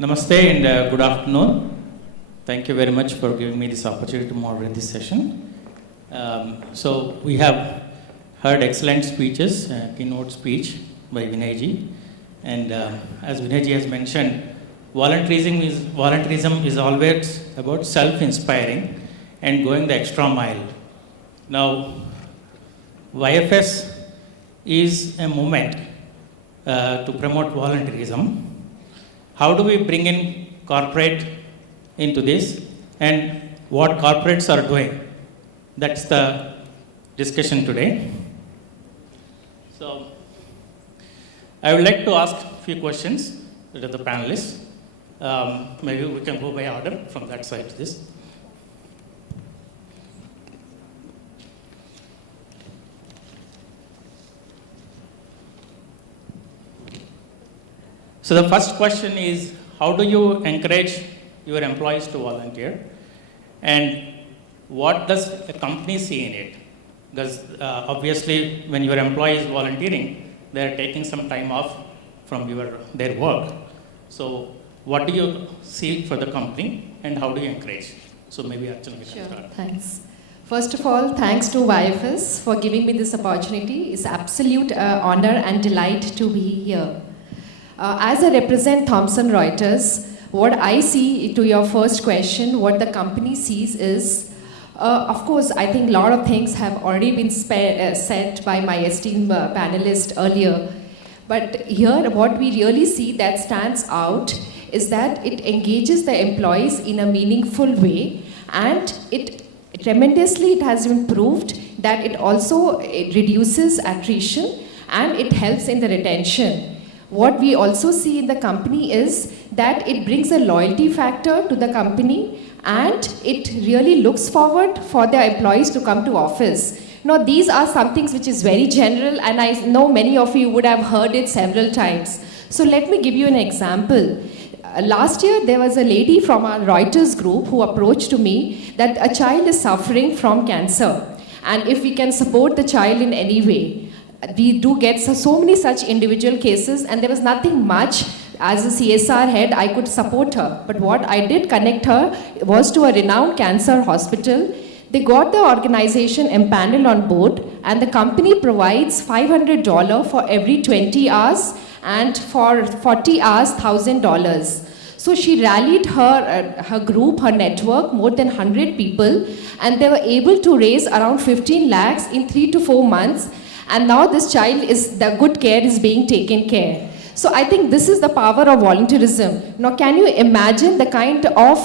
Namaste and good afternoon. Thank you very much for giving me this opportunity to moderate this session. So we have heard excellent speeches, keynote speech by Vinayji. And as Vinayji has mentioned, volunteerism is always about self-inspiring and going the extra mile. Now, YFS is a movement to promote volunteerism. How do we bring in corporate into this and what corporates are doing? That's the discussion today. So, I would like to ask a few questions to the panelists. Maybe we can go by order from that side to this. So the first question is, how do you encourage your employees to volunteer? And what does a company see in it? Because obviously, when your employee is volunteering, they're taking some time off from their work. So what do you see for the company and how do you encourage? So maybe Archana can start. Sure, thanks. First of all, thanks to YFS for giving me this opportunity. It's absolute honor and delight to be here. As I represent Thomson Reuters, what I see to your first question, what the company sees is, of course, I think a lot of things have already been said by my esteemed panelist earlier. But here, what we really see that stands out is that it engages the employees in a meaningful way, and it has been proved that it reduces attrition and it helps in the retention. What we also see in the company is that it brings a loyalty factor to the company and it really looks forward for the employees to come to office. Now, these are some things which is very general and I know many of you would have heard it several times. So let me give you an example. Last year, there was a lady from our Reuters group who approached to me that a child is suffering from cancer and if we can support the child in any way. We do get so many such individual cases and there was nothing much as a CSR head I could support her. But what I did connect her was to a renowned cancer hospital. They got the organization empaneled on board and the company provides $500 for every 20 hours and for 40 hours, $1,000. So she rallied her group, her network, more than 100 people, and they were able to raise around 15 lakhs in 3 to 4 months. And now this child the good care is being taken care. So I think this is the power of volunteerism. Now can you imagine the kind of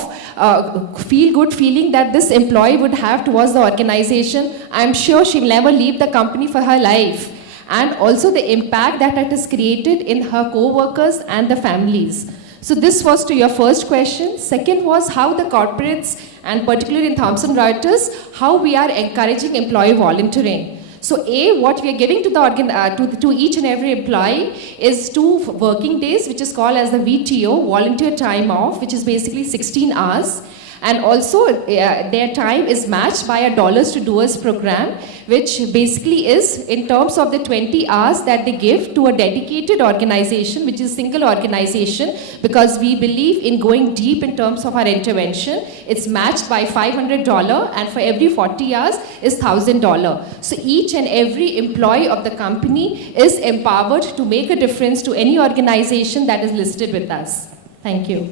feel-good feeling that this employee would have towards the organization? I'm sure she'll never leave the company for her life. And also the impact that it has created in her co-workers and the families. So this was to your first question. Second was how the corporates, and particularly in Thomson Reuters, how we are encouraging employee volunteering. So what we are giving to to each and every employee is 2 working days, which is called as the VTO, volunteer time off, which is basically 16 hours. And also their time is matched by a Dollars to Doers program, which basically is in terms of the 20 hours that they give to a dedicated organization, which is single organization, because we believe in going deep in terms of our intervention. It's matched by $500 and for every 40 hours is $1,000. So each and every employee of the company is empowered to make a difference to any organization that is listed with us. Thank you.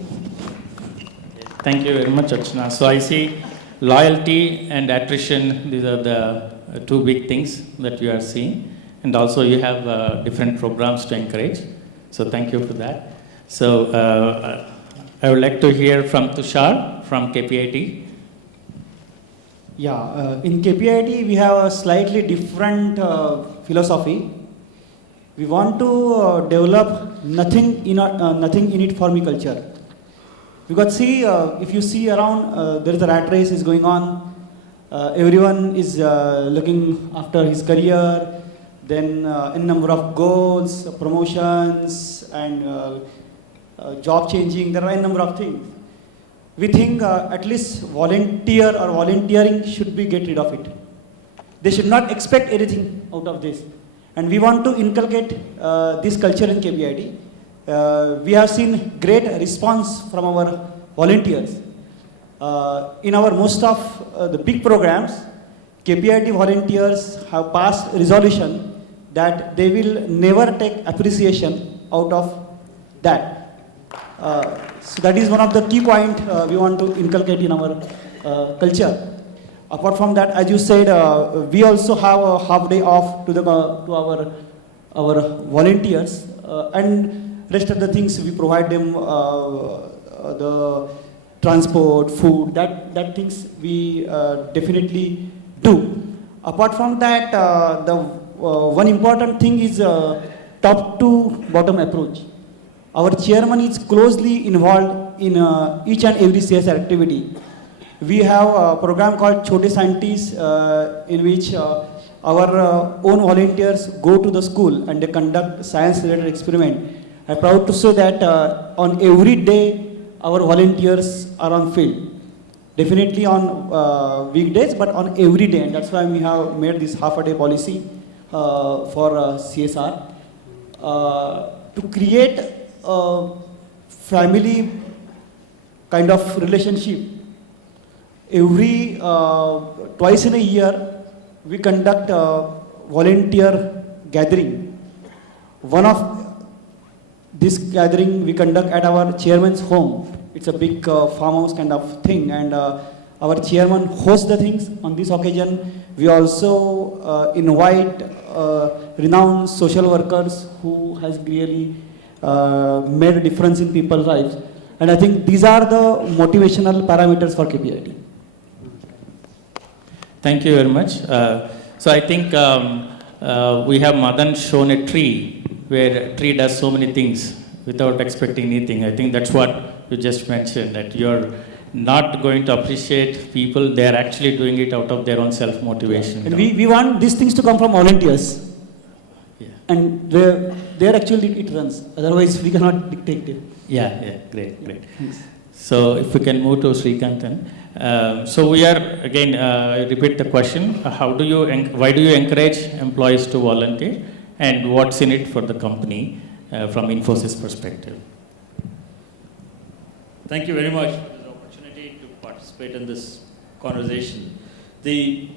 Thank you very much, Archana. So I see loyalty and attrition, these are the 2 big things that you are seeing. And also you have different programs to encourage. So thank you for that. So I would like to hear from Tushar from KPIT. Yeah, in KPIT we have a slightly different philosophy. We want to develop nothing in it for me culture. Because see, if you see around, there is a rat race is going on. Everyone is looking after his career. Then a number of goals, promotions, and job changing. There are a number of things. We think at least volunteering should be get rid of it. They should not expect anything out of this. And we want to inculcate this culture in KPIT. we have seen great response from our volunteers. In our most of the big programs, KPIT volunteers have passed resolution that they will never take appreciation out of that. So that is one of the key points we want to inculcate in our culture. Apart from that, as you said, we also have a half day off to our volunteers, and rest of the things we provide them the transport, food, that things we definitely do. Apart from that, the one important thing is top to bottom approach. Our chairman is closely involved in each and every CSR activity. We have a program called Chote Scientists, in which our own volunteers go to the school and they conduct science-related experiment. I'm proud to say that on every day our volunteers are on field. Definitely on weekdays, but on every day, and that's why we have made this half-a-day policy for CSR to create a family kind of relationship. Every twice in a year, we conduct a volunteer gathering. One of this gathering we conduct at our chairman's home. It's a big farmhouse kind of thing, and our chairman hosts the things. On this occasion, we also invite renowned social workers who has really made a difference in people's lives. And I think these are the motivational parameters for KPIT. Thank you very much. So I think we have Madan shown a tree where a tree does so many things without expecting anything. I think that's what you just mentioned, that you're not going to appreciate people, they're actually doing it out of their own self-motivation. And we want these things to come from volunteers. Yeah. And they're actually it runs. Otherwise, we cannot dictate it. Yeah, great. Thanks. So if we can move to Srikantan. So we are, again, I repeat the question, why do you encourage employees to volunteer, and what's in it for the company from Infosys perspective? Thank you very much for this opportunity to participate in this conversation. The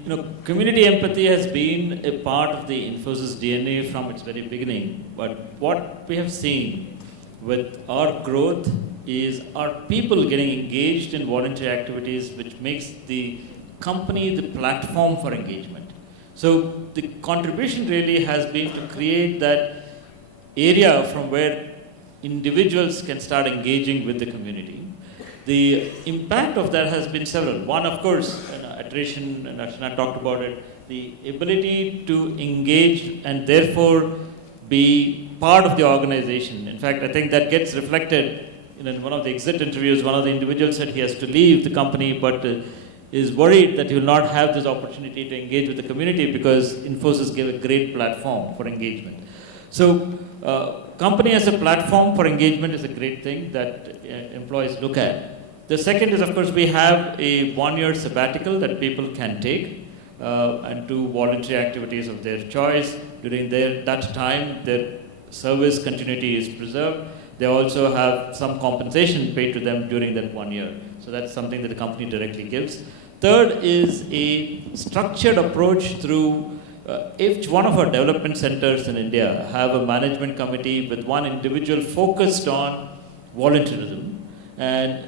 community empathy has been a part of the Infosys DNA from its very beginning, but what we have seen with our growth is our people getting engaged in voluntary activities, which makes the company the platform for engagement. So the contribution really has been to create that area from where individuals can start engaging with the community. The impact of that has been several. One, of course, attrition, and Archana talked about it, the ability to engage and therefore be part of the organization. In fact, I think that gets reflected in one of the exit interviews. One of the individuals said he has to leave the company, but is worried that he will not have this opportunity to engage with the community because Infosys gave a great platform for engagement. So, company as a platform for engagement is a great thing that employees look at. The second is, of course, we have a one-year sabbatical that people can take and do voluntary activities of their choice. During that time, their service continuity is preserved. They also have some compensation paid to them during that 1 year. So that's something that the company directly gives. Third is a structured approach through each one of our development centers in India have a management committee with one individual focused on volunteerism, and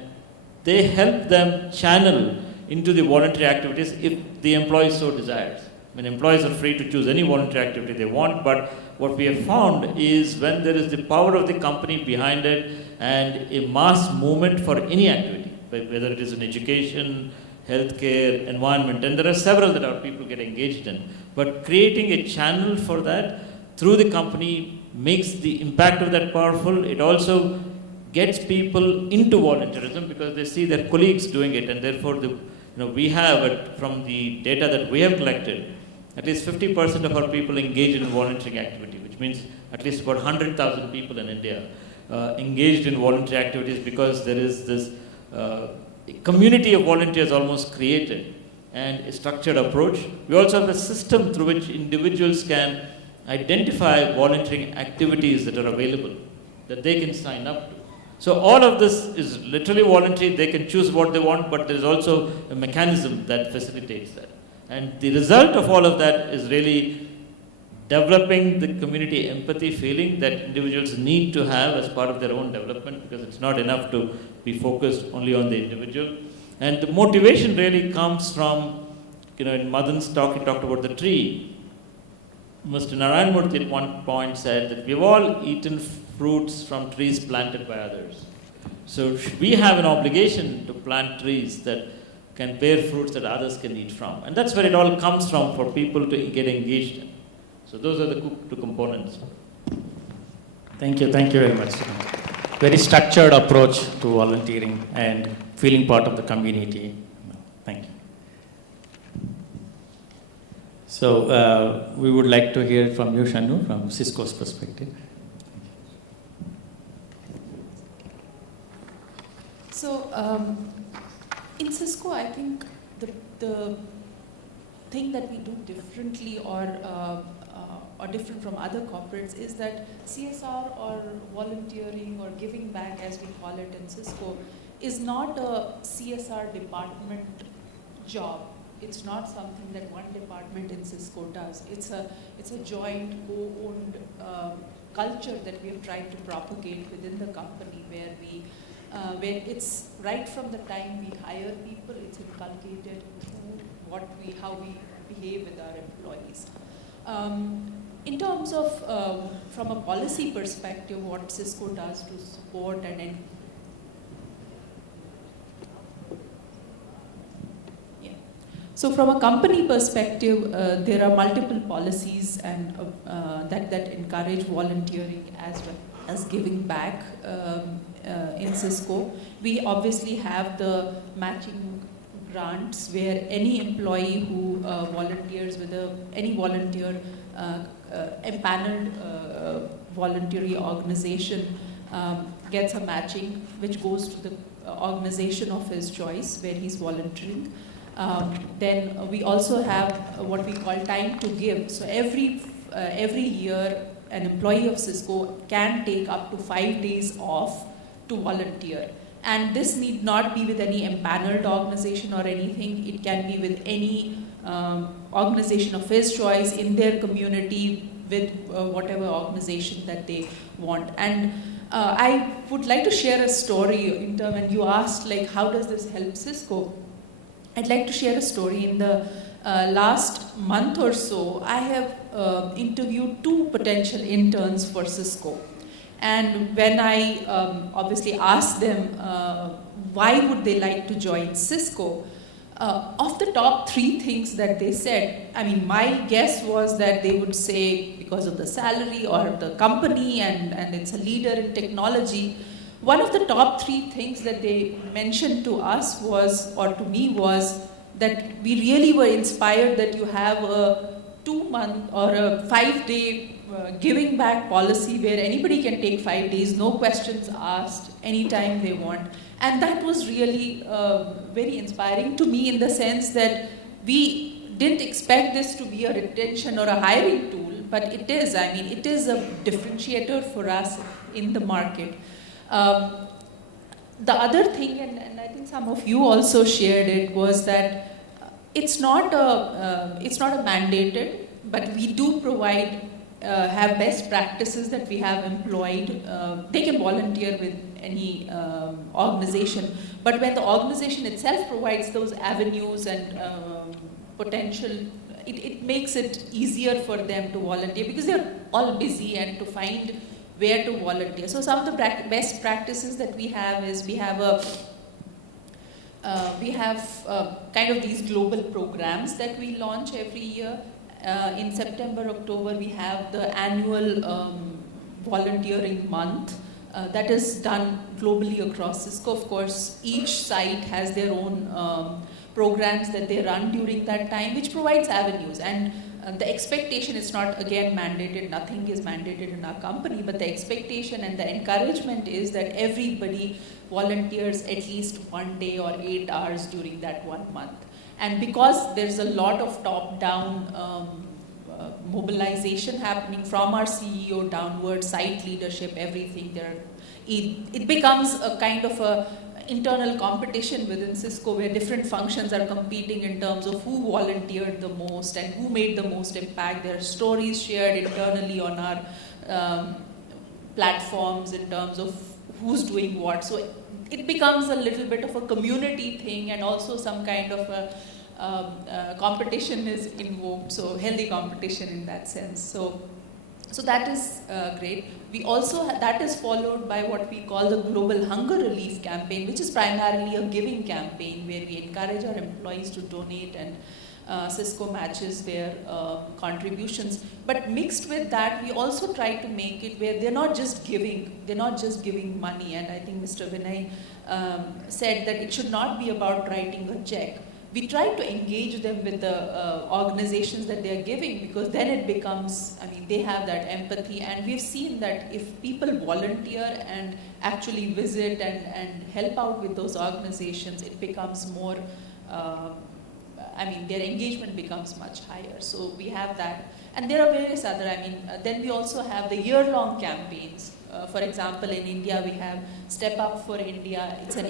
they help them channel into the voluntary activities if the employee so desires. I mean, employees are free to choose any voluntary activity they want, but what we have found is when there is the power of the company behind it and a mass movement for any activity, whether it is in education, healthcare, environment, and there are several that our people get engaged in. But creating a channel for that through the company makes the impact of that powerful. It also gets people into volunteerism because they see their colleagues doing it, and therefore we have it from the data that we have collected. At least 50% of our people engage in volunteering activity, which means at least about 100,000 people in India engaged in voluntary activities because there is this community of volunteers almost created and a structured approach. We also have a system through which individuals can identify volunteering activities that are available. that they can sign up to. So all of this is literally voluntary. They can choose what they want, but there is also a mechanism that facilitates that. And the result of all of that is really developing the community empathy feeling that individuals need to have as part of their own development, because it's not enough to be focused only on the individual. And the motivation really comes from, in Madan's talk, he talked about the tree. Mr. Narayan Murthy at one point said that we've all eaten fruits from trees planted by others. So we have an obligation to plant trees that can bear fruits that others can eat from. And that's where it all comes from for people to get engaged in. So those are the two components. Thank you very much. Very structured approach to volunteering and feeling part of the community. Thank you. So we would like to hear from you, Shanu, from Cisco's perspective. So in Cisco, I think the thing that we do differently or different from other corporates is that CSR or volunteering or giving back, as we call it in Cisco, is not a CSR department job. It's not something that one department in Cisco does. It's a joint, co-owned culture that we have tried to propagate within the company, where it's right from the time we hire people, it's inculcated through how we behave with our employees. In terms of, from a policy perspective, what Cisco does to support and so from a company perspective, there are multiple policies and that encourage volunteering as well as giving back in Cisco. We obviously have the matching grants where any employee who volunteers with any volunteer empaneled voluntary organization gets a matching which goes to the organization of his choice where he's volunteering. Then we also have what we call time to give. So every year an employee of Cisco can take up to 5 days off to volunteer. And this need not be with any empaneled organization or anything. It can be with any organization of his choice in their community with whatever organization that they want. And I would like to share a story in terms, and you asked like, how does this help Cisco? I'd like to share a story. In the last month or so, I have interviewed 2 potential interns for Cisco. And when I obviously asked them why would they like to join Cisco, of the top 3 things that they said, I mean, my guess was that they would say because of the salary or the company and it's a leader in technology. One of the top 3 things that they mentioned to us was, or to me was, that we really were inspired that you have a 2-month or a 5-day giving back policy where anybody can take 5 days, no questions asked, anytime they want. And that was really very inspiring to me in the sense that we didn't expect this to be a retention or a hiring tool, but it is. I mean, it is a differentiator for us in the market. The other thing, and I think some of you also shared it, was that it's not a mandated, but we do provide, have best practices that we have employed. They can volunteer with any organization, but when the organization itself provides those avenues and potential, it makes it easier for them to volunteer because they're all busy and to find where to volunteer. So some of the best practices that we have is we have kind of these global programs that we launch every year. In September, October, we have the annual volunteering month that is done globally across Cisco. Of course, each site has their own programs that they run during that time, which provides avenues. And the expectation is not, again, mandated. Nothing is mandated in our company, but the expectation and the encouragement is that everybody volunteers at least 1 day or 8 hours during that 1 month. And because there's a lot of top-down mobilization happening from our CEO downward, site leadership, everything. It becomes a kind of a internal competition within Cisco where different functions are competing in terms of who volunteered the most and who made the most impact. There are stories shared internally on our platforms in terms of who's doing what. So it becomes a little bit of a community thing, and also some kind of a competition is invoked, so healthy competition in that sense. So that is great. We also, that is followed by what we call the Global Hunger Relief Campaign, which is primarily a giving campaign where we encourage our employees to donate, and Cisco matches their contributions. But mixed with that, we also try to make it where they're not just giving money. And I think Mr. Vinay said that it should not be about writing a check. We try to engage them with the organizations that they are giving, because then it becomes, I mean, they have that empathy. And we've seen that if people volunteer and actually visit and help out with those organizations, it becomes more, their engagement becomes much higher. So we have that. And there are various other, then we also have the year-long campaigns. For example, in India, we have Step Up for India. It's an